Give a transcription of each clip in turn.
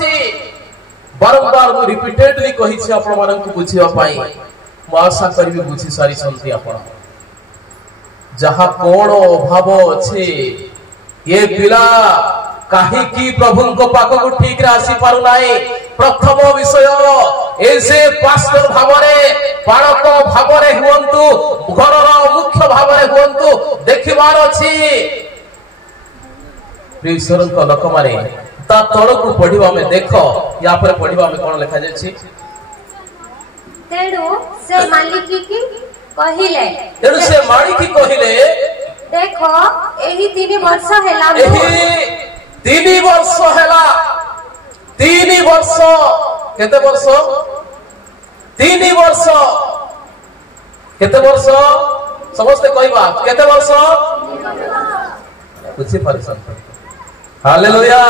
अछि बारंबार मु रिपीटेडली कहि छी आपण मानन को बुझिबा पाई मु आशा करबी बुझी सारी संति आपण जहा कोण अभाव अछि ये पिला काहे की प्रभु को पाक को ठीक रे आसी पारु नाही प्रथम विषय ऐसे पास्टर भावरे पाणक भावरे हुंतु घरर मुख्य भावरे हुंतु देखिबार अछि ईश्वर को लोक माने ता तळ को पढिबा में देखो या पर पढिबा में कोन लिखा जाय छी तेडो से मालिक की कहिले तेडो से मालिक की कहिले देखो एही 3 वर्ष हेला एही 3 वर्ष हेला 3 वर्ष केते वर्ष 3 वर्ष केते वर्ष समस्त कहबा केते वर्ष बुझी परसन हालेलुया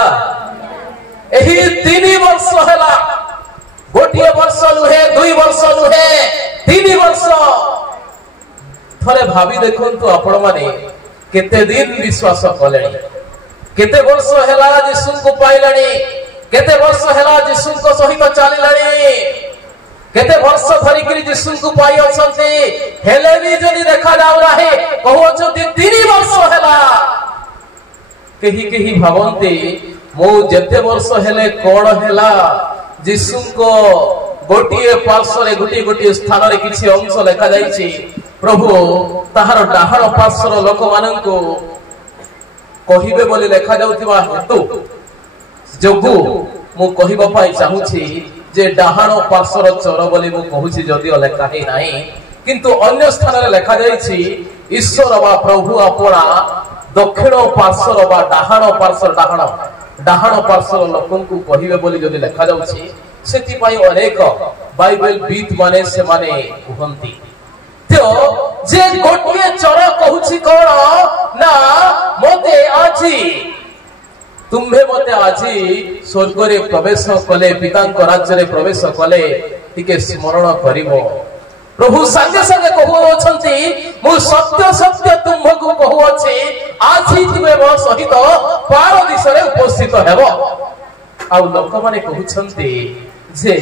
एही 3 वर्ष हेला गोटिए वर्ष नुहे 2 वर्ष नुहे 3 वर्ष थरे भाभी देखंतु आपण माने केते दिन विश्वास कले केते वर्ष हेला यीशु को पाइलानी केते वर्ष हेला यीशु को सहित चलिलानी केते वर्ष धरि कि यीशु को पाई अछंती हेले भी जदी देखा जाउ रहे कहू छथि 3 वर्ष हेला केही भावंती मो जते वर्ष हेले कोण हेला यीशु को गोटिए पार्श्व रे गोटिए स्थान रे किछि अंश लेखा जाईछि प्रभु ताहार डाहर पार्श्वर लोक मानन को कहिबे बोली लेखा जाउतिबा हेतु जोगु मु कहिबा पाई चाहूछि जे डाहर पार्श्वर चोर बोली मु कहूछि जदिओ लेखा हे नाही किंतु अन्य स्थान रे लेखा जाईछि ईश्वर बा प्रभु अपना दक्षिण पार्श्वर बा डाहण पार्श्वर लोकन को कहिबे बोली जदि लेखा जाउछि सेति पई अनेक बाइबल बीत माने से माने कहंती तो जे गोटिए चोर कहूछि कोन ना मते आछि तुम्हे मते आछि स्वर्ग रे प्रवेश कले पितांक राज्य रे प्रवेश कले टिके स्मरण करिवो प्रभु संगे संगे कहू अछंती मु सत्य सत्य तुमको कहू अछि आछि तुमे मो सहित पार दिशरे उपस्थित हेबो आ लोक माने कहउछंती जे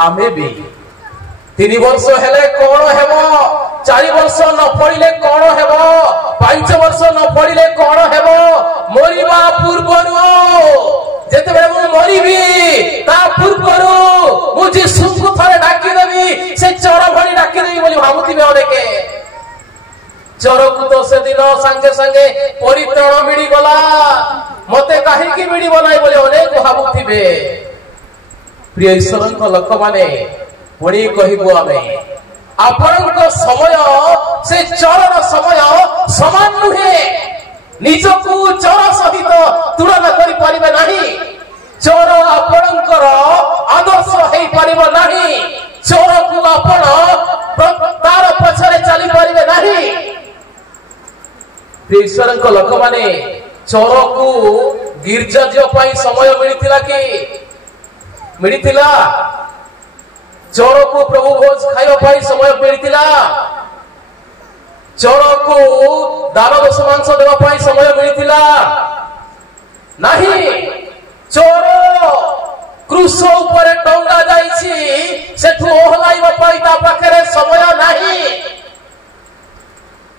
आमे भी 3 वर्ष हेले कोन हेबो 4 वर्ष न पड़िले कोन हेबो 5 वर्ष न पड़िले कोन हेबो मरिबा पूर्वरु जेते बेले मु मरिबी ता पूर्वरु मु यीशु को थरे डाकी देबी से चोर भणी डाकी देबी बोली भाबुतिबे अनेके चोर को तो से दिन संगे संगे परित्राण मिडी गला मते काहे की मिडी बनाई बोले अनेक भाबुतिबे प्रिय ईश्वर को लोक माने पुणी कहिबो आमे आपनक समय से चोरर समय समान नुहे निजकु चोर सहित तुलना करि परिबे नाही चोर आपनकर आदर्श हेई परिबो नाही चोर को आपण तार पछरे चली परिबे नाही ईश्वर को लोक माने चोर को गिरजा जो पई समय मिलितिला कि मिलितिला चोर को प्रभु भोज खाइबा पई समय मिलितिला चोर को दान दशमांश देवा पई समय मिलितिला नाही चोर क्रूस ऊपर टंगा जाईछि सेठु ओहलाइबा पई ता पाखरे समय नाही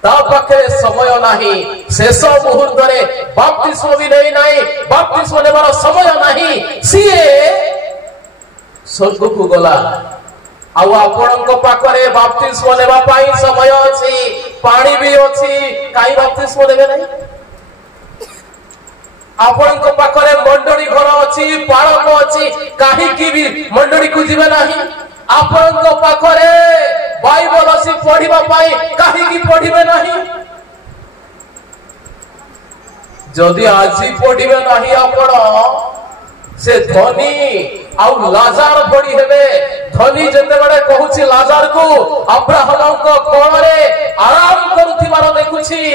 ता पाखरे समय नाही शेष मुहूर्त रे बपतिस्म भी नाही बपतिस्म नेबार समय नाही सिए स्वर्ग को गला आउ आपनक पाखरे बपतिस्म नेबा पई समय अछि पानी भी अछि काई बपतिस्म देबे नाही आपनक पाखरे मंडली घर अछि पाळक अछि काहे की भी मंडली को जिबे नाही आपनक पाखरे बाइबल अछि पढिबा पई काहे की पढिबे नाही जदि आजि पढिबे नाही आपण से धनी आउ लाजार बड़ी हेबे धनी जते बडे कहूची लाजार को अब्राहम को कोण रे आराम करूथिबार देखुची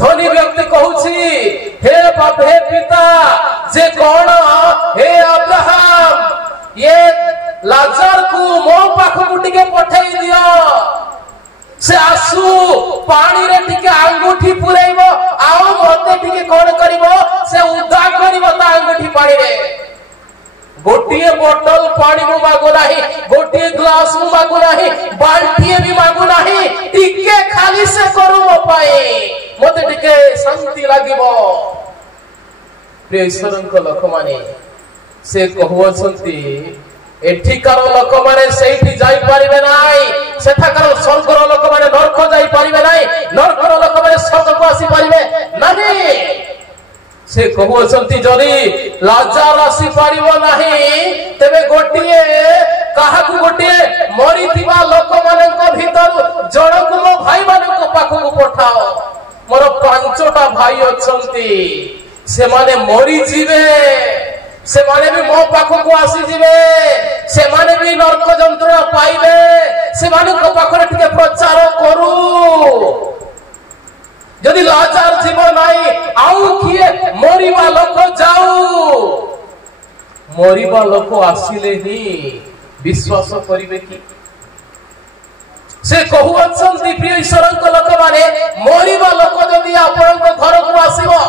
धनी व्यक्ति कहूची हे बाप हे पिता जे कोण हे अब्राहम ये लाजार को मो पाख गुटिके पठाई दियो से आसु पानी रे टिके अंगूठी पुरैबो आउ मते टिके कोण करिवो से उद्धा करिवो ता अंगूठी पानी रे गोटे बोतल पानी मु मागु नाही, गोटे ग्लास मु मागु नाही, बाल्टीए भी मागु नाही, टिके खाली से करू मो पाए मते टिके शांति लागिबो। प्रिय ईश्वरक लोक माने से कहउछंती एठिकार लोक माने सेठी जाई परिबे नाही, सेठाकार स्वर्गर लोक माने नरक जाई परिबे नाही, नरकर लोक माने स्वर्ग को आसी परिबे नाही। से कहउछंती जदी लाजार आसी परिबो नाही तबे गोटिए काहाकू गोटिए मरिथिबा लोक मानक भीतर जणकू मो भाई मानक पाखकू पठाओ। मोर पांचटा भाई अछंती से माने मरि जीवे, से माने भी मो पाखकू आसी जीवे, से माने भी नरक जंत्रणा पाइबे, से मानक पाखरे टिके प्रचार करू। जदि लाचार जीव नाही आउ किए मरिबा लोक जाऊ, मरिबा लोक आसिले ही विश्वास करिवे कि से कहउछंती प्रिय ईश्वरक लोक माने मरिबा लोक जदि आपनक घर को आसीबो,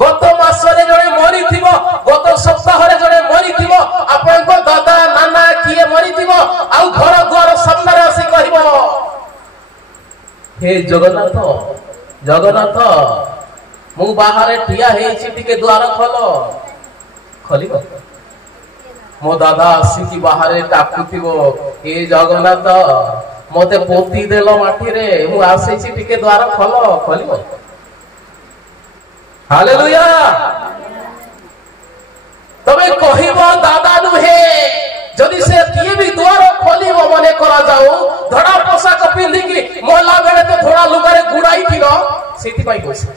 गत मासरे जणे मरिथिबो, गत सप्ताहरे जणे मरिथिबो, आपनक दादा नाना किए मरिथिबो आउ घर द्वार सामने आसी कहबो हे जगन्नाथ जगन्नाथ मु बाहर ठिया हेछि टिके द्वार खोलो, खोलिबो। मो दादा आसी कि बाहर टाकुथिबो ए जगन्नाथ मते पोती देलो माटी रे, मु आसीछि टिके द्वार खोलो, खोलिबो। हालेलुया। तबे कहिबो दादा नुहे जदि से किए भी द्वार खोलिबो मने करा जाऊ धड़ा पोशाक पिंधि कि मोला बेले तो थोड़ा लुगारे गुड़ाई थिलो सेति पाई कोसे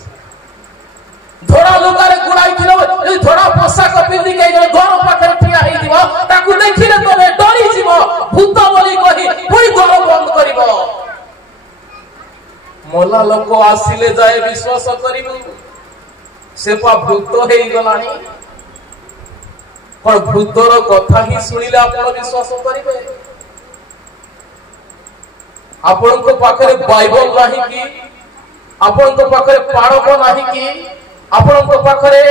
थोड़ा लुगारे गुड़ाई थिलो ए थोड़ा पोशाक पिंधि के द्वार पाखरे ठिया हेइ दिबो ताकू देखिले तबे डरी जीवो भूत बोली कहि पुरी द्वार बंद करिवो। मोला लोक आसिले जाय विश्वास करिवो से पा भूत हेइ गलानी, पर भूतर कथा ही सुनिले आपण विश्वास करिवे। आपण को पाखरे बाइबल नाही कि, आपण को पाखरे पारक नाही कि, आपण को पाखरे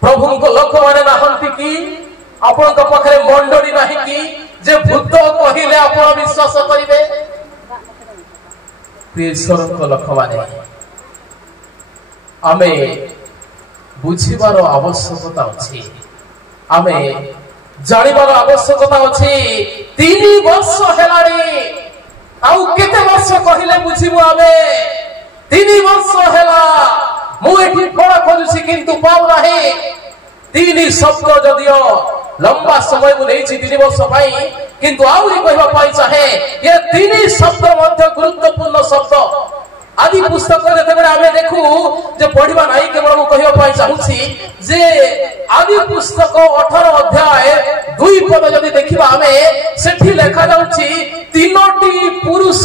प्रभु को लोक माने नाहंती कि, आपण को पाखरे मंडली नाही कि जे भूत कहिले आपण विश्वास करिवे। ईश्वर को लोक माने आमे बुझिबार आवश्यकता अछि, आमे जानिबार आवश्यकता अछि। 3 वर्ष हेलानी आउ केते वर्ष कहिले बुझिबो आमे। 3 वर्ष हेला मु एठी फळ खोजुछि किंतु पाउ नाही। 3 शब्द जदियो लंबा समय मु लेछि 3 वर्ष पाई किंतु आउरी कहबा पाई चाहे ये 3 शब्द मध्य गुरुत्वपूर्ण शब्द। आदि पुस्तक जेतेबेले आमे देखु जे पढिबा नाही केवल मु कहबा पाई चाहुछि जे आदि पुस्तक 18 अध्याय 2 पद जदि देखिबा आमे सेठी लेखा जाउछि 3टी पुरुष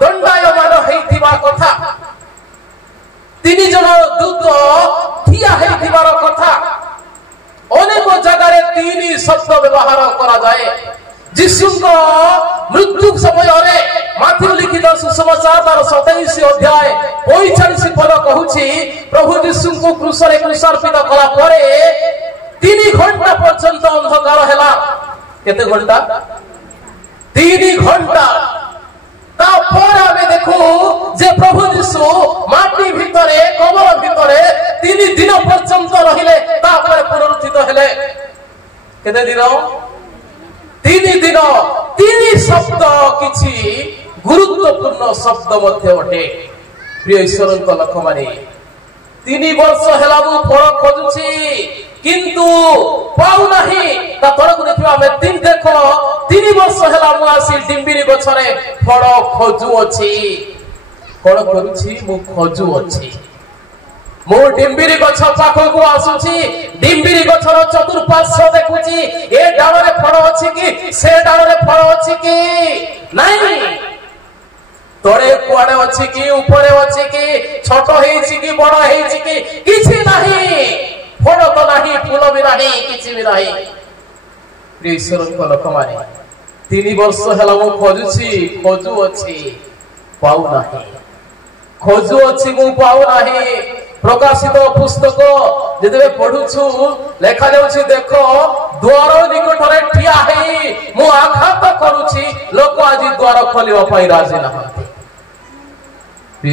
दंडायमान हेइथिबा कथा, 3 जन दूत ठिया हेइथिबार कथा। अनेक जगह 3 शब्द व्यवहार करा जाए। जिसुଙ୍କ मृत्यु समय रे माथि लिखित सुसमाचार तार 27 अध्याय 45 पद कहूछि प्रभु जिसुଙ୍କୁ क्रूसरे क्रूसार्पित कला परे 3 घंटा पर्यंत अंधकार हैला। केते घंटा? 3 घंटा। तापर आमे देखु जे प्रभु जिसु माटी भितरे कबर भितरे 3 दिन पर्यंत रहिले तापर पुनरुत्थित हेले। केते दिन? 3 दिन। 3 शब्द किछि गुरुत्वपूर्ण शब्द मध्य अटे। प्रिय ईश्वरक लोक माने 3 वर्ष हेला मु फळ खोजुछि किंतु पाउ नाही। ता तळकु देखिबा हम 3 देखो 3 वर्ष हेला मु आसी डिंबिरी गछरे फळ खोजु अछि। कोन करूछि? मु खोजु अछि। मु डिंबिरी गछ पाखकु आसुछि, डिंबिरी गछर चतुर्पार्श्व देखुछि ए डाଳରେ फळ अछि कि से डाଳରେ फळ अछि कि नाही, तळे कुआडे अछि कि ऊपरे अछि कि छोट हेछि कि बड़ हेछि कि किछि नाही, फळ तो नाही, फूल भी नाही, किछि भी नाही। प्रिय ईश्वरक लोक माने 3 वर्ष हेला मु खोजुछि, खोजु अछि, पाउ नाही। खोजु अछि मु पाउ नाही। प्रकाशित पुस्तक जेते पढ़ुछु लेखा जाउछि देखो द्वार निकटरे ठिया हेई मु आघात करूछि लोक आज द्वार खोलिबा पई राजी नहंती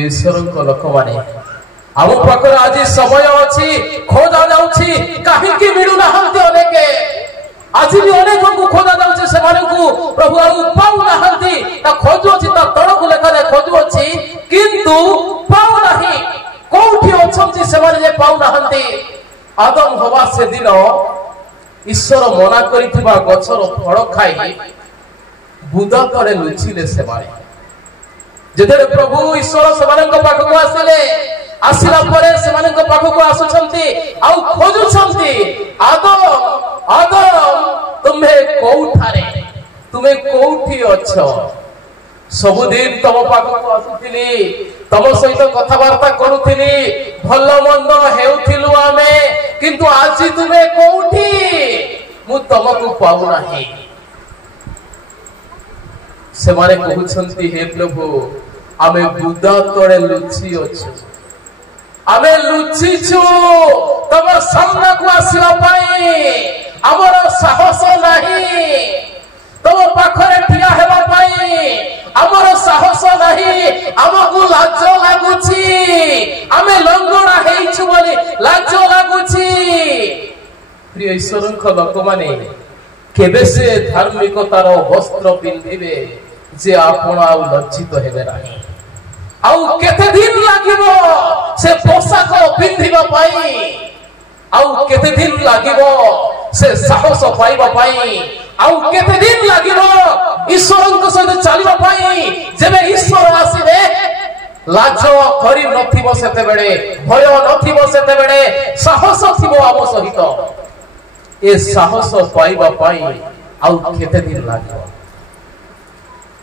ईश्वर को लोक माने आम पाखरे आज समय अछि खोजा जाउछि काहे कि मिलु नहंती अनेके आज भी अनेक को खोजा जाउछि से माने को प्रभु आउ पाउ नहंती ता खोजु अछि ता तड़ को लेखा जाय खोजु अछि किंतु पाउ नाही कोठी अछंती से माने जे पाउ नहंती आदम हवा से दिन ईश्वर मना करिथिबा गछर फळ खाई बुदा तळे लुचिले से माने जेते प्रभु ईश्वर सेमानक पाखको आसिले आसिला परे सेमानक पाखको आसुछंती आ खोजुछंती आदम आदम तुम्हें कोठी अछ सबुदिन तम पाखको आसुथिली तम सहित कथावार्ता करूथिली भल मंद हेउथिलु आमे किंतु आज तुम्हें कोठी मु तमको पाउ नाही से माने कहउछंती हे प्रभु आमे बुदा तळे लुचि अछु आमे लुचि छु तम सामना को आसीबा पई हमर साहस नाही तम पाखरे ठिया हेबा पई हमर साहस नाही हमकु लाज लागुछि आमे लंगड़ा हेइछु बोली लाज लागुछि प्रिय ईश्वरक लोक माने केबे से धार्मिकतार वस्त्र पिंधिबे जे आपण आ लज्जित हेबे नाही आउ केते दिन लागिबो से पोशाक पिंधिबा पई आउ केते दिन लागिबो से साहस पाइबा पई आउ केते दिन लागिबो ईश्वरक सहित चलिबा पई जेबे ईश्वर आसीबे लाज करि नथिबो सेते बेले भय नथिबो सेते बेले साहस थिबो आबो सहित ए साहस पाइबा पई आउ केते दिन लागिबो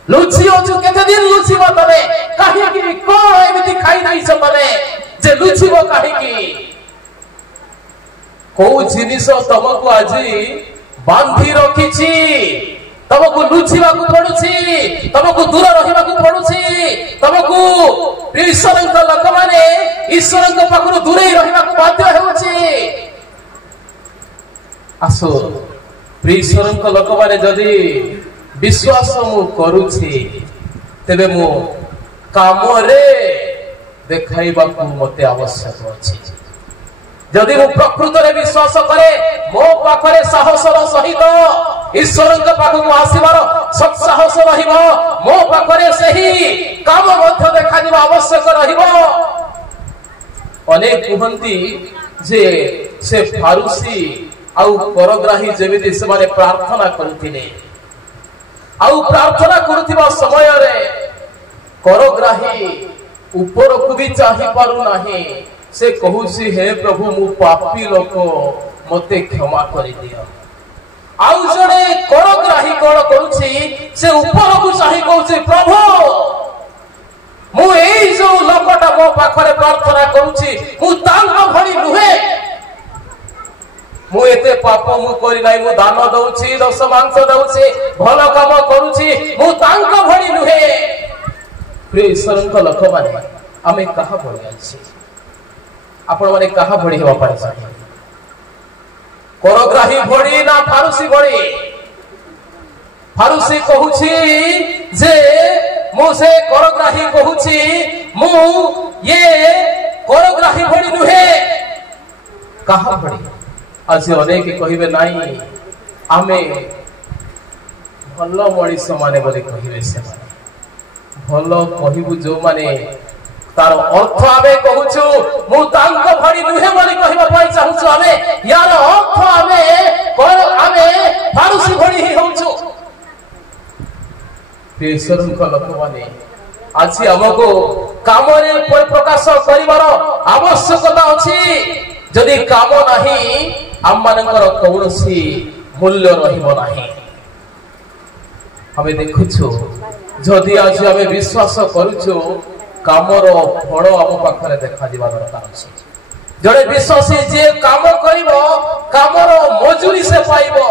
लुचियो जो केते दिन लुचिबो तबे काहे कि कोन एमिति खाइ नै छ तबे जे लुचिबो काहे कि को जिनिस तमको आजी बांधी रखिछि तमको लुचिबा को पडुछि तमको दूर रहिबा को पडुछि तमको ईश्वरक लोक माने ईश्वरक पाखरु दूरे रहिबा को बाध्य हेउछि आसो ईश्वरक लोक माने जदी विश्वास मु करूछि तेबे मु काम रे देखाइबा को मते आवश्यक अछि जदि मु प्रकृत रे विश्वास करे मो पाखरे साहसर सहित ईश्वरक पाखको आसीबार सत साहस रहिबो मो पाखरे सही काम मध्य देखा दिबा आवश्यक रहिबो अनेक कुहंती जे से फारुसी आउ परग्राही जेमिति से माने प्रार्थना करूथिले आउ प्रार्थना करूथिबा समय रे करग्राही ऊपर को भी चाहि पारु नाही से कहूसी हे प्रभु मु पापी लोक मते क्षमा करि दियो आउ जने करग्राही कोन करूछि से ऊपर को चाहि कहूछि प्रभु मु एई जो लोकटा मो पाखरे प्रार्थना करूछि मु तांको भଳି नुहे मु एते पाप मु करि नाही मु दान दउछि दश मांस दउछि भल काम करूछि मु तांको भଳି नुहे प्रिय ईश्वरक लोक माने आमे कहा भଳି अछि आपण माने कहा भଳି हेबा पाइ चाहि करग्राही भଳି ना फारुसी भଳି फारुसी कहूछि जे मु से करग्राही कहूछि मु ये करग्राही भଳି नुहे कहा भଳି आज अनेक कहिबे नाही आमे भल मणिष माने बोले कहिबे से भल कहिबु जो माने तार अर्थ आमे कहूछु मु तांको भड़ी नुहे बोली कहिबा पई चाहूछु आमे यार अर्थ आमे फारुसी भड़ी ही होछु ईश्वरक लोक माने आज हमको काम रे प्रकाश करिवार आवश्यकता अछि जदि काम नाही आम मानकर कौनसी मूल्य रहिबो नाही हमें देखुछु जदि आज हमें विश्वास करूछु कामर फल आम पाखरे देखा दिबा दरकार अछि जड़े विश्वासी जे काम करिवो कामर मजूरी से पाइबो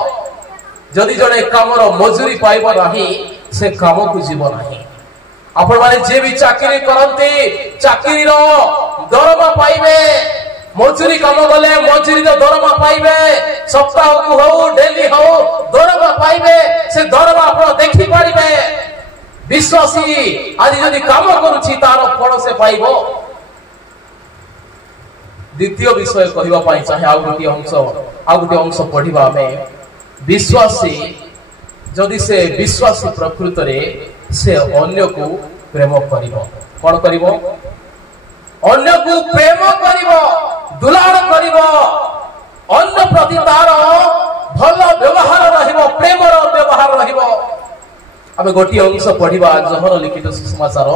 जदि जड़े कामर मजूरी पाइबो नाही से काम को जीव नाही आपण माने जे भी चाकरी करंती चाकरी रो ଦରମା ପାଇବେ। ମଜୁରୀ କାମ ଗଲେ ମଜୁରୀର ଦରମା ପାଇବେ। ସପ୍ତାହକୁ ହଉ ଡେଲି ହଉ ଦରମା ପାଇବେ। ସେ ଦରମା ଆପଣ ଦେଖିପାରିବେ। ବିଶ୍ୱାସୀ ଆଜି ଯଦି କାମ କରୁଛି ତାର ଫଳ ସେ ପାଇବ। ଦ୍ୱିତୀୟ ବିଷୟ କହିବା ପାଇଁ ଚାହେଁ ଆଉ ଗୋଟିଏ ଅଂଶ ପଢିବା ଆମେ। ବିଶ୍ୱାସୀ ଯଦି ସେ ବିଶ୍ୱାସୀ ପ୍ରକୃତରେ ସେ ଅନ୍ୟକୁ ପ୍ରେମ କରିବ। କଣ କରିବ? ଅନ୍ୟକୁ ପ୍ରେମ କରିବ, ଦୁଲାଳ କରିବ। ଅନ୍ୟ ପ୍ରତି ତାର ଭଲ ବ୍ୟବହାର ରହିବ, ପ୍ରେମର ବ୍ୟବହାର ରହିବ। ଆମେ ଗୋଟିଏ ଅଂଶ ପଢିବା ଯୋହନ ଲିଖିତ ସୁସମାଚାର।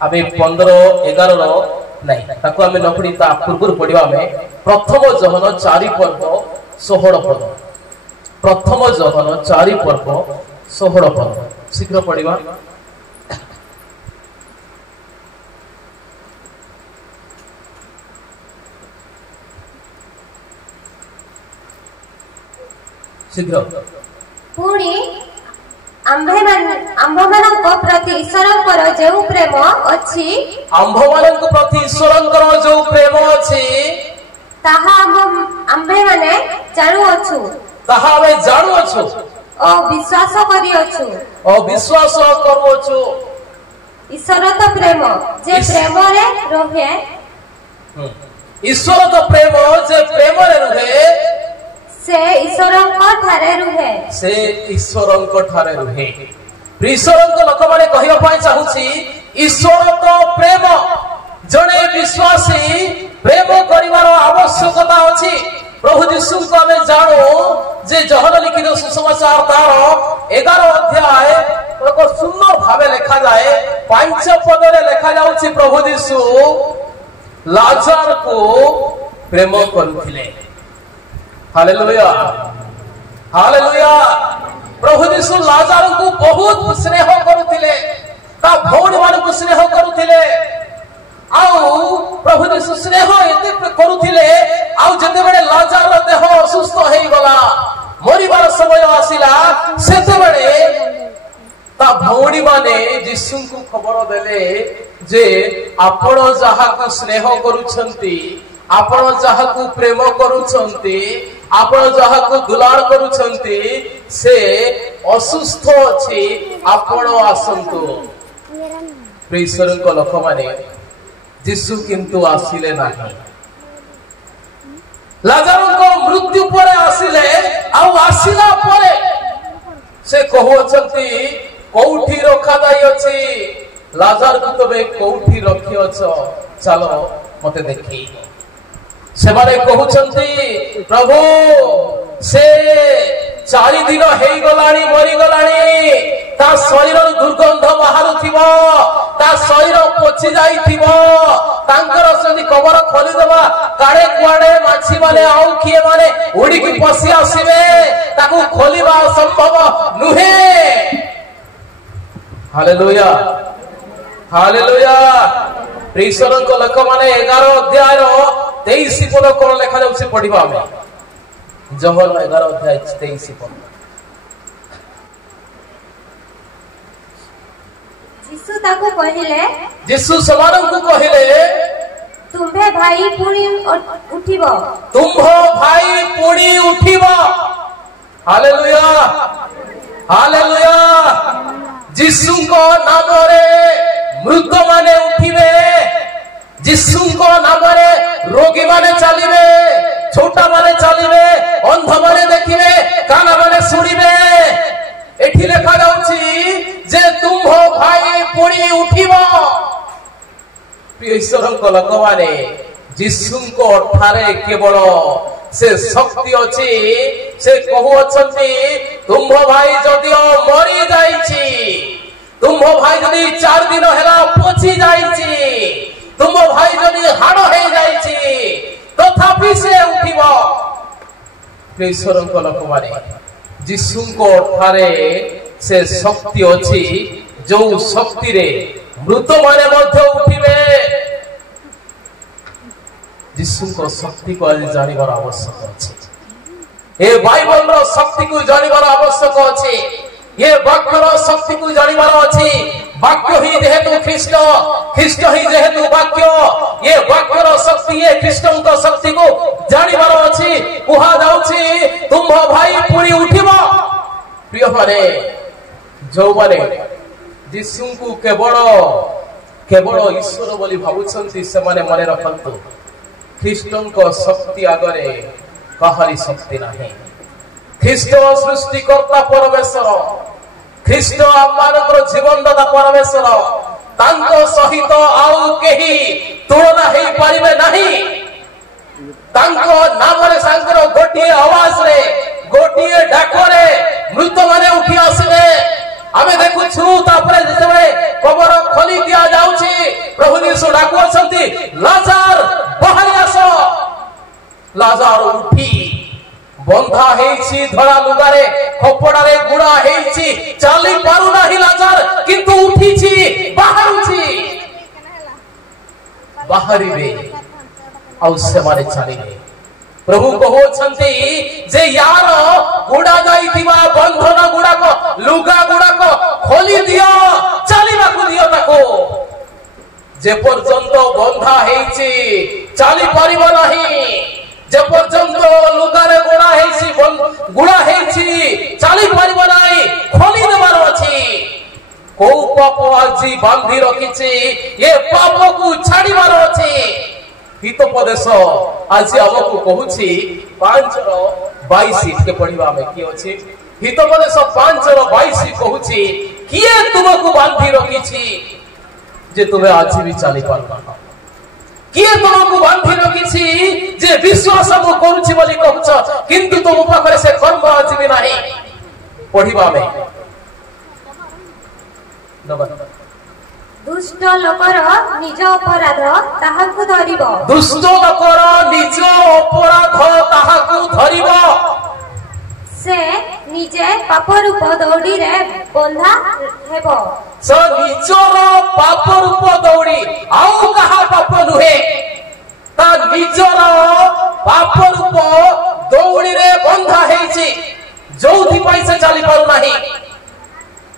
ଆମେ 15-11 ନାଇଁ ତାକୁ ଆମେ ନ ପଢି ତା ପୂର୍ବରୁ ପଢିବା ଆମେ ପ୍ରଥମ ଯୋହନ 4 ପର୍ବ 16 ପଦ। ପ୍ରଥମ ଯୋହନ 4 ପର୍ବ 16 ପଦ ଶୀଘ୍ର ପଢିବା। ଶୀଘ୍ର। ପୁଣି ଆମ୍ଭମାନଙ୍କ ପ୍ରତି ଈଶ୍ୱରଙ୍କର ଯେଉଁ ପ୍ରେମ ଅଛି, ଆମ୍ଭମାନଙ୍କ ପ୍ରତି ଈଶ୍ୱରଙ୍କର ଯେଉଁ ପ୍ରେମ ଅଛି ତାହା ଆମ୍ଭେମାନେ ଜାଣୁଅଛୁ, ତାହା ଆମେ ଜାଣୁଅଛୁ ଓ ବିଶ୍ୱାସ କରିଅଛୁ। ଈଶ୍ୱର ତ ପ୍ରେମ, ଯେ ପ୍ରେମରେ ରୁହେ। ଈଶ୍ୱର ତ ପ୍ରେମ, ଯେ ପ୍ରେମରେ ରୁହେ ସେ ଈଶ୍ୱରଙ୍କ ଠାରେ ରୁହେ। ଈଶ୍ୱରଙ୍କ ଲୋକମାନେ କହିବା ପାଇଁ ଚାହୁଁଛି ଈଶ୍ୱର ତ ପ୍ରେମ। ଜଣେ ବିଶ୍ୱାସୀ ପ୍ରେମ କରିବାର ଆବଶ୍ୟକତା ଅଛି। ପ୍ରଭୁ ଯୀଶୁଙ୍କୁ ଆମେ ଜାଣୁ ଯେ ଯୋହନ ଲିଖିତ ସୁସମାଚାର ତାର 11 ଅଧ୍ୟାୟ ସୁନ୍ଦର ଭାବେ ଲେଖାଯାଏ। 5 ପଦରେ ଲେଖାଯାଉଛି ପ୍ରଭୁ ଯୀଶୁ ଲାଜରକୁ ପ୍ରେମ କରୁଥିଲେ। Hallelujah, hallelujah. ପ୍ରଭୁ ଯୀଶୁ ଲାଜରକୁ ବହୁତ ସ୍ନେହ କରୁଥିଲେ, ତା ଭଉଣୀ ମାନଙ୍କୁ ସ୍ନେହ କରୁଥିଲେ। ଆଉ ପ୍ରଭୁ ଯୀଶୁ ସ୍ନେହ ଏତେ କରୁଥିଲେ, ଆଉ ଯେତେବେଳେ ଲାଜର ଦେହ ଅସୁସ୍ଥ ହେଇଗଲା, ମରିବାର ସମୟ ଆସିଲା, ସେତେବେଳେ ତା ଭଉଣୀ ମାନେ ଯୀଶୁଙ୍କୁ ଖବର ଦେଲେ ଯେ ଆପଣ ଯାହାକୁ ସ୍ନେହ କରୁଛନ୍ତି, ଆପଣ ଯାହାକୁ ପ୍ରେମ କରୁଛନ୍ତି, ଆପଣ ଯାହାକୁ ଦୁଲାଳ କରୁଛନ୍ତି, ସେ ଅସୁସ୍ଥ ଅଛି, ଆପଣ ଆସନ୍ତୁ। ଈଶ୍ୱରଙ୍କ ଲୋକମାନେ ଯୀଶୁ କିନ୍ତୁ ଆସିଲେ ନାହିଁ। ଲାଜରଙ୍କ ମୃତ୍ୟୁ ପରେ ଆସିଲେ, ଆଉ ଆସିଲା ପରେ ସେ କହୁଅଛନ୍ତି କୋଉଠି ରଖାଯାଇଅଛି? ଲାଜରକୁ ତମେ କୋଉଠି ରଖିଅଛ? ଚାଲ ମତେ ଦେଖି। ସେମାନେ କହୁଛନ୍ତି ପ୍ରଭୁ ସେ 4 ଦିନ ହେଇଗଲାଣି, ମରିଗଲାଣି। ତା ଶରୀରରୁ ଦୁର୍ଗନ୍ଧ ବାହାରୁଥିବ, ତା ଶରୀର ପଚି ଯାଇଥିବ। ତାଙ୍କର ଯଦି କବର ଖୋଲିଦେବା, କାଳେ କୁଆଡେ ମାଛି ମାନେ ଆଉ କିଏ ମାନେ ଉଡିକି ପଶି ଆସିବେ, ତାକୁ ଖୋଲିବା ସମ୍ଭବ ନୁହେଁ। Hallelujah, hallelujah. ଈଶ୍ୱରଙ୍କ ଲୋକମାନେ 11 ଅଧ୍ୟାୟର 23 ପଦ କଣ ଲେଖାଯାଉଛି ପଢିବା ଆମେ। ଯୋହନ 11 ଅଧ୍ୟାୟ 23 ପଦ। ଯୀଶୁ ତାକୁ କହିଲେ, ଯୀଶୁ ସେମାନଙ୍କୁ କହିଲେ ତୁମ୍ଭେ ଭାଇ ପୁଣି ଉଠିବ। ତୁମ୍ଭ ଭାଇ ପୁଣି ଉଠିବ। Hallelujah, hallelujah. ଯୀଶୁଙ୍କ ନାମରେ ମୃତ ମାନେ ଉଠିବେ। ଯୀଶୁଙ୍କ ନାମରେ ରୋଗୀ ମାନେ ଚାଲିବେ, ଛୋଟା ମାନେ ଚାଲିବେ, ଅନ୍ଧ ମାନେ ଦେଖିବେ, କାନ ମାନେ ଶୁଣିବେ। ଏଠି ଲେଖାଯାଉଛି ଯେ ତୁମ୍ଭ ଭାଇ ପୁଣି ଉଠିବ। ଈଶ୍ୱରଙ୍କ ଲୋକମାନେ ଯୀଶୁଙ୍କ ଠାରେ କେବଳ ସେ ଶକ୍ତି ଅଛି। ସେ କହୁଅଛନ୍ତି ତୁମ୍ଭ ଭାଇ ଯଦିଓ ମରି ଯାଇଛି, ତୁମ୍ଭ ଭାଇ ଯଦି 4 ଦିନ ହେଲା ପଚି ଯାଇଛି, ତୁମ୍ଭ ଭାଇ ଯଦି ହାଡ଼ ହେଇଯାଇଛି, ତଥାପି ସେ ଉଠିବ। ଈଶ୍ୱରଙ୍କ ଲୋକମାନେ ଯୀଶୁଙ୍କ ଠାରେ ସେ ଶକ୍ତି ଅଛି, ଯୋଉ ଶକ୍ତିରେ ମୃତମାନେ ମଧ୍ୟ ଉଠିବେ। ଯୀଶୁଙ୍କ ଶକ୍ତିକୁ ଆଜି ଜାଣିବାର ଆବଶ୍ୟକ ଅଛି। ଏ ବାଇବଲର ଶକ୍ତିକୁ ଜାଣିବାର ଆବଶ୍ୟକ ଅଛି। ଏ ବାକ୍ୟର ଶକ୍ତିକୁ ଜାଣିବାର ଅଛି। वाक्य ही जेहेतु ख्रीष्ट ख्रीष्ट ही जेहेतु वाक्य ये वाक्यर शक्ति ये ख्रीष्टों शक्ति को जानिबार अछि कुहा जाउछि तुम भाई पुणी उठिबो प्रिय माने जो माने यीशु को केवल केवल ईश्वर बोली भाबुछंती से माने मने रखंतु ख्रीष्टों शक्ति आगरे कहारी शक्ति नहीं ख्रीष्ट सृष्टिकर्ता परमेश्वर ख्रीष्ट आमानकर जीवन दाता परमेश्वर तांको सहित आउ केही तुलना हेई परिबे नहीं तांको नाम रे सांकर गोटिए आवाज रे गोटिए डाकरे मृत माने उठी आसीबे आमे देखुछु तापरे जेबे कबर खोली दिया जाउछि प्रभु यीशु डाकु अछंती लाजार बाहरी आसो लाजार उठी बंधा हेछि धड़ा लुगारे कपड़ारे गुड़ा हेछि चाली पारु नाही लाजार किंतु उठिछि बाहरुछि बाहरिबे औ से माने चालिबे प्रभु कहउछंती जे यार गुड़ा जाईतिबा बंधन गुड़ा को लुगा गुड़ा को खोली दियो चालिबा को दियो ताको जे पर्यंत बंधा हेछि चाली परिबो नाही जे पर्यंत लुगारे गुड़ा हेछि चाली परिबो नाही खोली देबार अछि को पाप आजी बांधी रखिछि ये पाप को छाड़ीबार अछि हितोपदेश आज हमको कहूछि 5:22 के पढ़िबा में की अछि हितोपदेश 5:22 कहूछि किए तुमको बांधी रखिछि जे तुम्हें आज भी चाली पारना किए तुमको बांधी रखिछि जे विश्वास मु करूछि बोली कहउछ किंतु तुम पाखरे से कर्म आज भी नाही पढ़िबा में दुष्ट लोकर निज अपराध ताहाकु धरिबो दुष्ट लोकर निज अपराध ताहाकु धरिबो से निजे पाप रूप दौड़ी रे बंधा हेबो से निजर पाप रूप दौड़ी आउ कहा पाप नुहे ता निजर पाप रूप दौड़ी रे बंधा हेछि जोथि पई से चली पारु नाही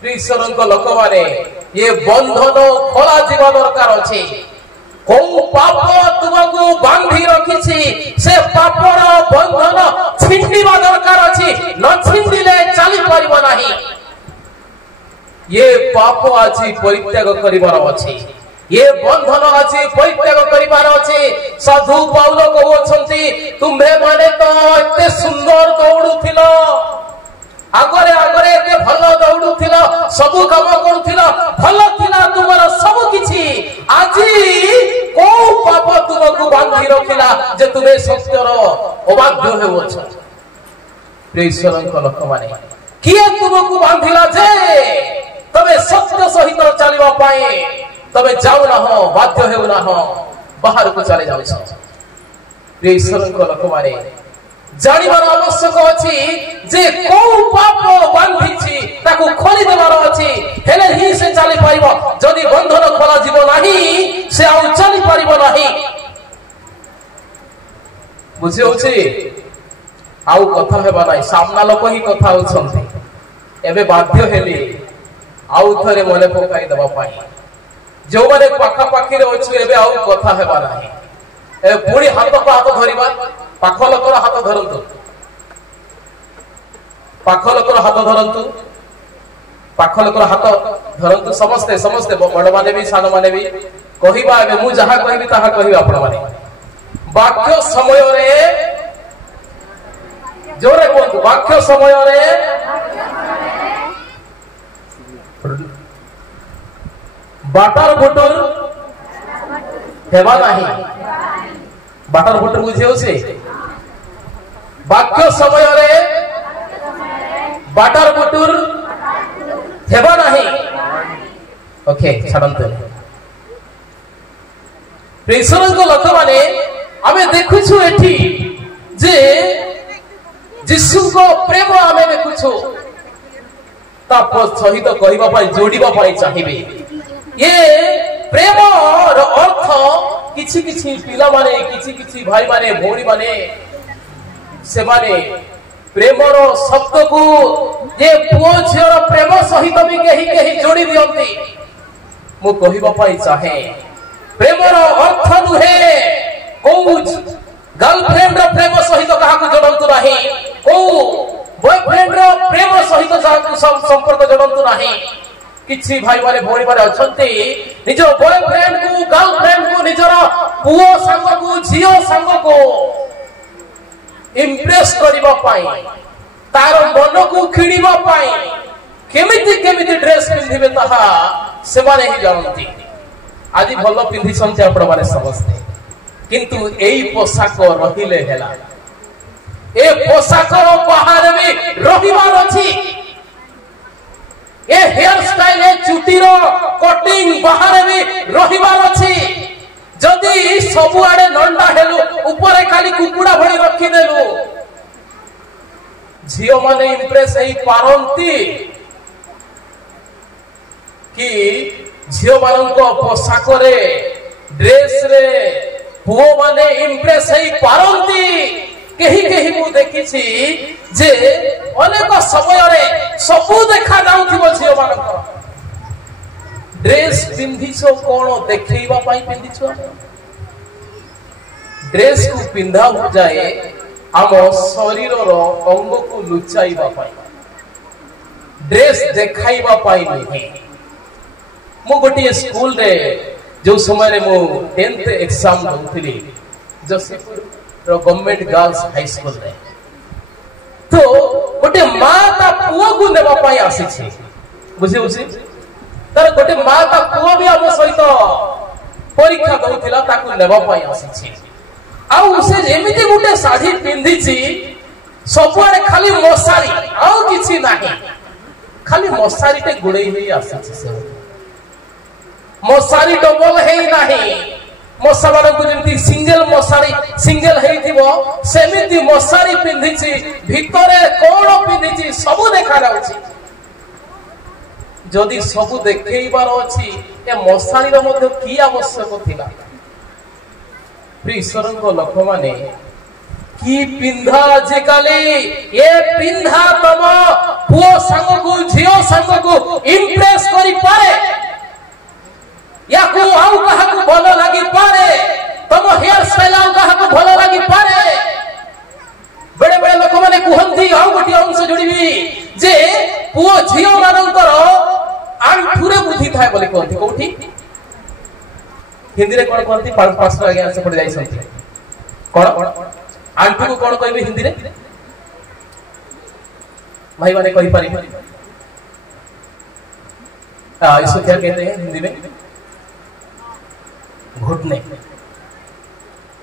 ईश्वरक लोक माने ये बंधन खोला जीवा दरकार अछि को पाप तुमको बांधी रखिछि से पापर बंधन छिंडीबा दरकार अछि न छिंडीले चली परिबो नाही ये पाप अछि परित्याग करिबार अछि ये बंधन अछि परित्याग करिबार अछि साधु पाउल कहउछंती तुम्हे माने तो एते सुंदर दौड़ुथिलो आगरे आगरे एते भलो दौड़ुथिलो सब काम करूथिलो भलो थिला तुमर सब किछि आजी को पाप तुमको बांधी रखिला जे तुमे सत्यर अबाध्य हेउछ ईश्वरक लोक माने किए तुमको बांधिला जे तबे सत्य सहित चलिबा पाए तबे जाउ ना हो बाध्य हेउ ना हो बाहर को चले जाउ छ ईश्वरक लोक माने जानिबार आवश्यक अछि जे को पाप बांधिछि ताको खोली देबार अछि हेले ही से चली पाइबो जदी बंधन खोला जीवो नाही से आउ चली पारिबो नाही बुझे होछि आउ कथा हेबा नाही सामना लोक ही कथा होछंती एबे बाध्य हेली आउ थरे मने पकाई देबा पाई जो माने पाखा पाखी रे अछि एबे आउ कथा हेबा नाही ए पुरी हाथ को हाथ धरिबा पाख लोकर हाथ धरंतु पाख लोकर हाथ धरंतु पाख लोकर हाथ धरंतु समस्ते समस्ते बड़ माने भी सान माने भी कहिबा एबे मु जहा कहिबी ताहा कहिबा आपण माने वाक्य समय रे जोरे कोन वाक्य समय रे बाटर बुटर हेबा नाही बाटर बुटर बुझियो से वाक्य समय रे बाटर बुटर हेबा नाही ओके छडंते ईश्वर को लोक माने आमे देखुछु एठी जे यीशु को प्रेम आमे देखुछु ताप सहित कहिबा पाई जोड़ीबा पाई चाहिबे ये प्रेम रो अर्थ किछि किछि पिला माने किछि किछि भाई माने भौणी माने से माने प्रेम रो शब्द को ये पुओ झियर प्रेम सहित भी केही केही जोड़ी दियंती मु कहिबा पाई चाहे प्रेमर अर्थ नुहे को गर्लफ्रेंड रो प्रेम सहित काहाकू जोड़ंतु नाही को बॉयफ्रेंड रो प्रेम सहित जाहाकू संपर्क जोड़ंतु नाही किछि भाई माने भोणी माने अछंती निजो बॉयफ्रेंड को गर्लफ्रेंड को निजर पुओ संग को झियो संग को इंप्रेस करिबा पाई तार मन को खिड़ीबा पाई केमिति ड्रेस पिंधिबे ताहा से माने ही जानती आज भलो पिंधि संते आपण माने समझते किंतु एई पोशाक रहिले हेला ए पोशाक बाहर में रहिबार अछि ए हेयर स्टाइल ए चुटीरो कटिंग बाहर में रहिबार अछि जदी सबु आडे नंडा हेलु ऊपर खाली कुकुड़ा भଳି रखि देलु झियो माने इंप्रेस एई पारंती कि झियो माननको पोशाक रे ड्रेस रे पुओ माने इंप्रेस हेई पारंती केही मु देखिछि जे अनेक समय रे सबु देखा जाउथिबो झियो मानकर ड्रेस पिंधिछो कोन देखैबा पई पिंधिछो ड्रेस को पिंधा हो जाए आम शरीर रो अंग को लुचाइबा पई ड्रेस देखाइबा पई नहीं मु गोटे स्कूल रे जो समय रे मु 10th एग्जाम दउथिली जसीपुर रो गवर्नमेंट गर्ल्स हाई स्कूल रे तो गोटे मां ता पुओ को नेबा पई आसी छी बुझे उसी तर गोटे मां ता पुओ भी हम सहित परीक्षा दउथिला ताकू नेबा पई आसी छी आ उसे जेमिति गोटे साड़ी पिंधी छी सबुआरे खाली मशारी आउ किछि नाही खाली मशारी ते गुड़े ही आसी छी से मशारी डबल है नहीं मशाबार को जेमती सिंगल मशारी सिंगल हेइथिबो सेमिति मशारी पिंधिछि भितरे कोन पिंधिछि सब देखा जाउछि जदि सब देखैबार अछि ए मशारी रो मध्ये की आवश्यक थिला ईश्वरन को लोक माने की पिंधा जे काले ए पिंधा तम पुओ संग को झियो संग को इंप्रेस करि पारे या को आउ कहा को भलो लागी पारे तम हेयर स्टाइल आउ कहा को भलो लागी पारे बड़े बड़े लोक माने कुहंती आउ गोटी अंश जोड़ीबी जे पुओ झियो मानकर आंठुरे बुद्धि थाए बोली कहती कोठी हिंदी रे कोन कहती पांच आगे से पड़ जाई संती कोन आंठु को कोन कहबे हिंदी रे भाई माने कहि पारी इसको क्या कहते हैं हिंदी में घुटने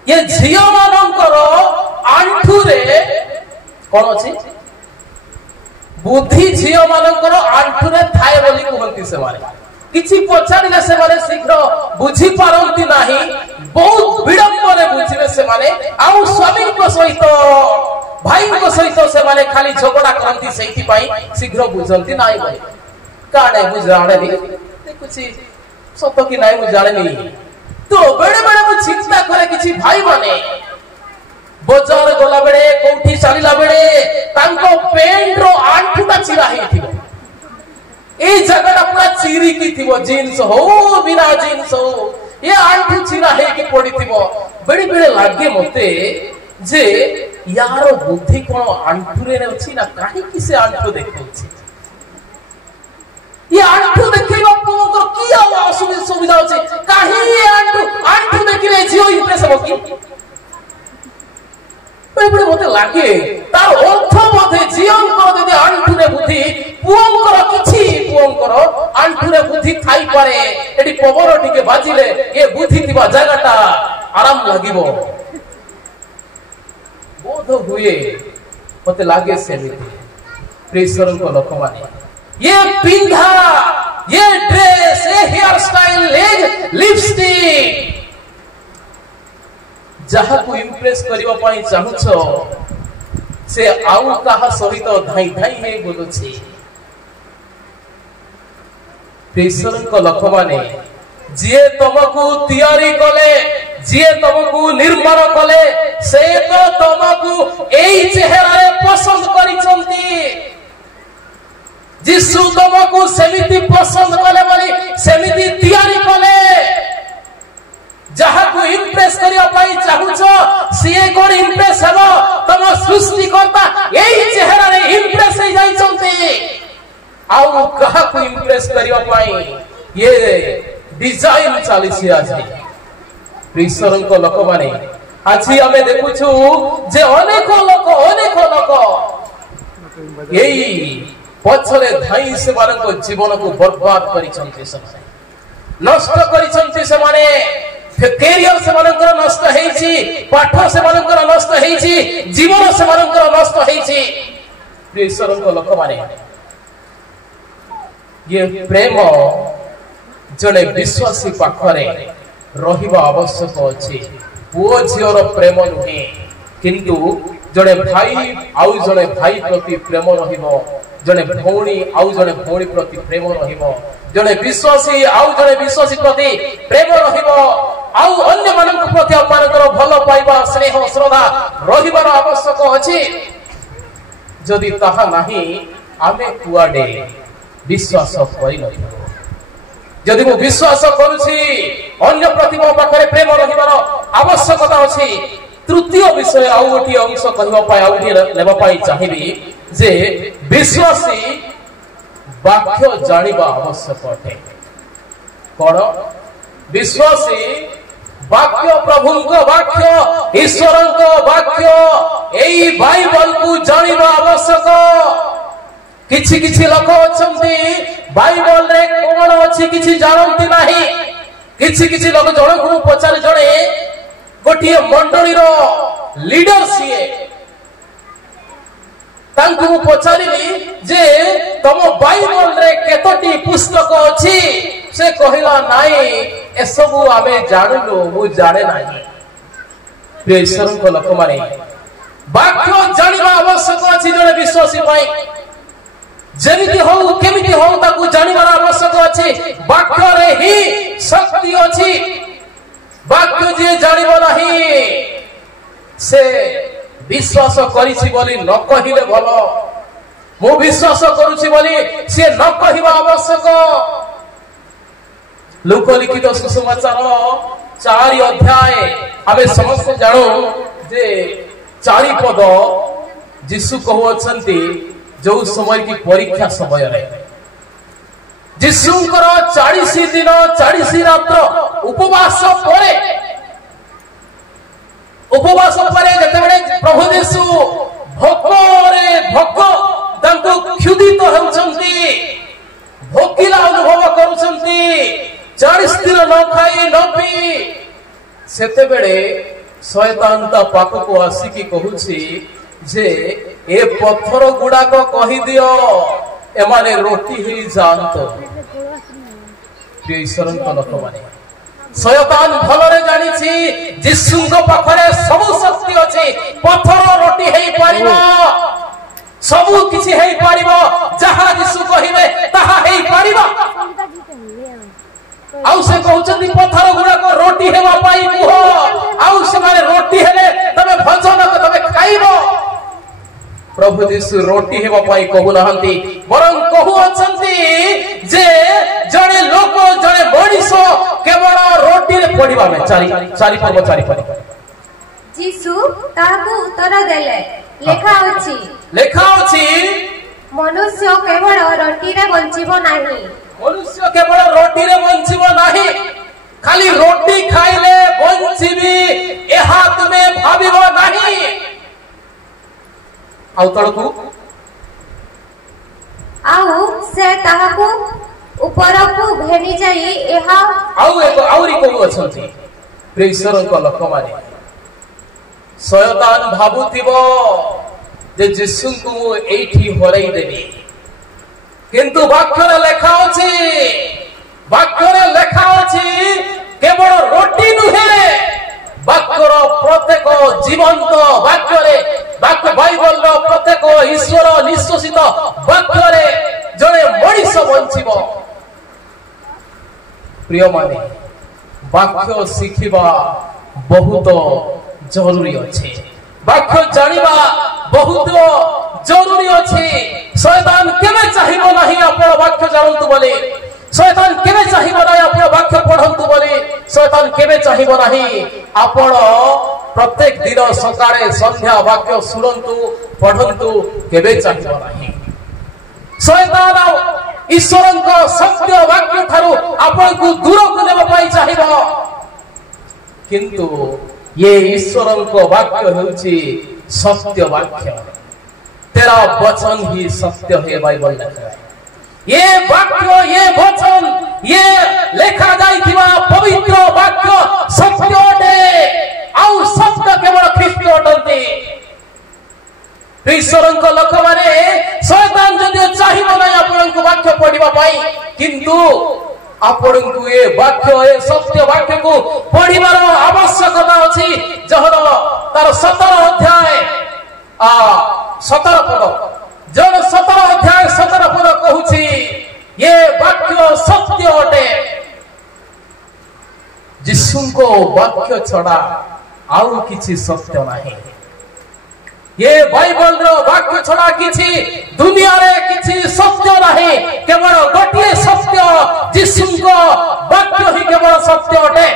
ये झियो मानकर आंठु रे कोन अछि बुद्धि झियो मानकर आंठु रे थाए बोली कहंती से मारे किछि पछाड़िले से माने शीघ्र बुझी पारंती नाही बहुत विडंबने बुझिबे से माने आउ स्वामी को सहित भाई को सहित से माने खाली झगड़ा करंती सेठी पाई शीघ्र बुझंती नाही बोली काडे बुझाणे नी कुछ सत कि नाही बुझाणे नी तो बेडे बेडे मु चिंता करे किछि भाई माने बाजार गला बेडे कोठी चलीला बेडे तांको पेंट रो आंठुटा चिरा हेथिबो ए जगह पूरा चिरी की थी वो जीन्स हो बिना जीन्स हो ये आंठू चिरा है कि पड़ी थी वो बड़ी बड़े लागे मते जे यारो बुद्धि कोन आंठू रे अछि ना काहे कि से आंठू देखौ छी ये आंठू देखैबा को की सुविधा अछि काहे ये आंठू देखिले जियो इंप्रेस हो कि बड़े मते लागे तार अर्थ मते जीवन को दे आंठू रे बुद्धि पुओंकर किछि पुओंकर आंठू रे बुद्धि थाई पारे एडी पवर टिके बाजिले ए बुद्धि थिबा जगटा आराम लागिबो बोध हुए मते लागे सेमिति प्रेशर को लोक माने ये पिंधा ये ड्रेस ये हेयर स्टाइल ये लिपस्टिक जहा को इंप्रेस करिवा पई चाहुछो से आउ कहा सहित धाई धाई हे बोलुछि प्रेशर को लोक माने जे तुमको तैयारी कले जे तुमको निर्माण कले से तो तुमको एई चेहरा रे पसंद करिसंती जिसु तुमको सेमिति पसंद कले बोली सेमिति तैयारी इम्प्रेस हेबो तम सृष्टिकर्ता एई चेहरा रे इम्प्रेस हे जाइछन्ते आउ कहा को इम्प्रेस करियो पाई ये डिजाइन चलीछि आज ईश्वर को लोक माने आज आमे देखुछु जे अनेक लोक एई पछरे धाई से मानको जीवन को बर्बाद करिसन्ते समय नष्ट करिसन्ते से माने कैरियर से मानकर नष्ट हेछि पाठ से मानकर नष्ट हेछि जीवन से मानकर नष्ट हेछि ईश्वर को लोक माने ये प्रेम जने विश्वासी पाखरे रहिबा आवश्यक अछि पुओ झियर प्रेम नुहे किंतु जने भाई आउ जने भाई प्रति प्रेम रहिबो जने भौणी आउ जने भौणी प्रति प्रेम रहिबो जने विश्वासी आउ जने विश्वासी प्रति प्रेम रहिबो आउ अन्य मानक प्रति आपनकर भलो पाइबा स्नेह श्रद्धा रहिबार आवश्यक अछि जदि ताहा नाही आमे कुआडे विश्वास करि नहि जदि मो विश्वास करूछि अन्य प्रति मो पाखरे प्रेम रहिबार आवश्यकता अछि तृतीय विषय आउ गोटी अंश कहबा पाई आउ लेबा पाई चाहिबी जे विश्वासी वाक्य जानिबा आवश्यक अटे कोन विश्वासी वाक्य प्रभुंक वाक्य ईश्वरंक वाक्य एई बाइबल को जानिबा आवश्यक किछि किछि लोक अछंती बाइबल रे कोन अछि किछि जानंती नाही किछि किछि लोक जणको पचार जणे गोटी मंडली रो लीडर सिए तांकु पचारिली जे तम बाइबल रे केतोटी पुस्तक अछि से कहिला नाही ए सब आमे जानलो मु जाने नाही प्रिय ईश्वर को लोक माने वाक्य जानिबा आवश्यक अछि जने विश्वासी पाई जेमिति हो केमिति हो ताकू जानिबार आवश्यक अछि वाक्य रे ही शक्ति अछि वाक्य जे जानिबो नाही से विश्वास करिछि बोली न कहिले भलो मु विश्वास करूछि बोली से न कहिबा आवश्यक लोक लिखित सुसमाचार 4 अध्याय आमे समस्त जानो जे 4 पद यीशु कहउछन्ती जो समय की परीक्षा समय रे यीशुकर 40 दिन 40 रात्र उपवास परे जतेबेले प्रभु यीशु भोकरे भोक तांको क्षुधित होउछन्ती भोकिला अनुभव करूछन्ती 40 दिन न खाई न पी सेतेबेले शैतान ता पाख को आसी की कहूछि जे ए पत्थर गुडा को कहि दियो एमाने रोटी ही जानतो ईश्वर को लोक माने शैतान भलरे जानि छी यीशुଙ୍କ पाखरे सब शक्ति अछि पत्थर रोटी हेई पारिबो सब किछि हेई पारिबो जहा यीशु कहिबे ताहा हेई पारिबो आउ से कहउछन्ती पत्थर गुडा को रोटी हेबा पाई कुह आउ से माने रोटी हेले तबे भजन को तबे खाइबो प्रभु यीशु रोटी हेबा पाई कहू नाहंती बरं कहू अछंती जे जणे लोक जणे मनीषो केवल रोटी रे पडिबा में चारि पर यीशु ताकू उत्तर देले लेखा अछि मनुष्य केवल रोटी रे बंचिबो नाही मनुष्य केवल रोटी रे बंचिबो नाही खाली रोटी खाइले बंचिबी एहा तुमे भाबिबो नाही आउ तळकू आउ से ताहाकू उपरकू भेनी जाई एहा आउ एको आउरी को अछंती प्रिय ईश्वर को लोक माने शयतान भाबुतिबो जे यीशु को एठी हराई देबी किंतु वाक्य रे लेखा अछि केवल रोटी नुहे वाक्यर प्रत्येक जीवंत वाक्य बाइबल रो प्रत्येक ईश्वर निश्चित वाक्य रे जणे मनीष बंचिबो प्रिय माने वाक्य शिखिबा बहुत जरूरी अछि वाक्य जानिबा बहुत जरूरी अछि शैतान केबे चाहिबो नाही अपन वाक्य जानंतु बोले शैतान केबे चाहिबो नाही अपन वाक्य पढंतु बोले शैतान केबे चाहिबो नाही आपण प्रत्येक दिन सकाळे संध्या वाक्य शुणन्तु पढ़न्तु केबे चाहिबो नाही। शैतान ईश्वरଙ୍କ सत्य वाक्य ठारू आपनको दूर को नेबा पाई चाहिबो, किंतु ये ईश्वरଙ୍କ वाक्य हेउछि सत्य वाक्य। तेरा वचन ही सत्य है, बाइबल लिखा है। ये वाक्य, ये वचन, ये लेखा जाइथिबा पवित्र वाक्य सत्य अटे। आउ सत्य केवल ख्रीष्ट अटंती। ईश्वरଙ୍କ लोक माने शैतान जदि चाहिबो नै आपनको वाक्य पढिबा पाई, किंतु आपनको ये वाक्य, ये सत्य वाक्य को पढ़िबार आवश्यकता अछि। जहर तार 17 अध्याय 17 पद, जन 17 अध्याय 17 पद कहूछि ये वाक्य सत्य अटे। यीशुको वाक्य छड़ा आउ किछि सत्य नाही। ये बाइबल रो वाक्य छड़ा किछि दुनिया रे किछि सत्य नाही। केवल गोटिए सत्य, यीशुको वाक्य ही केवल सत्य अटे।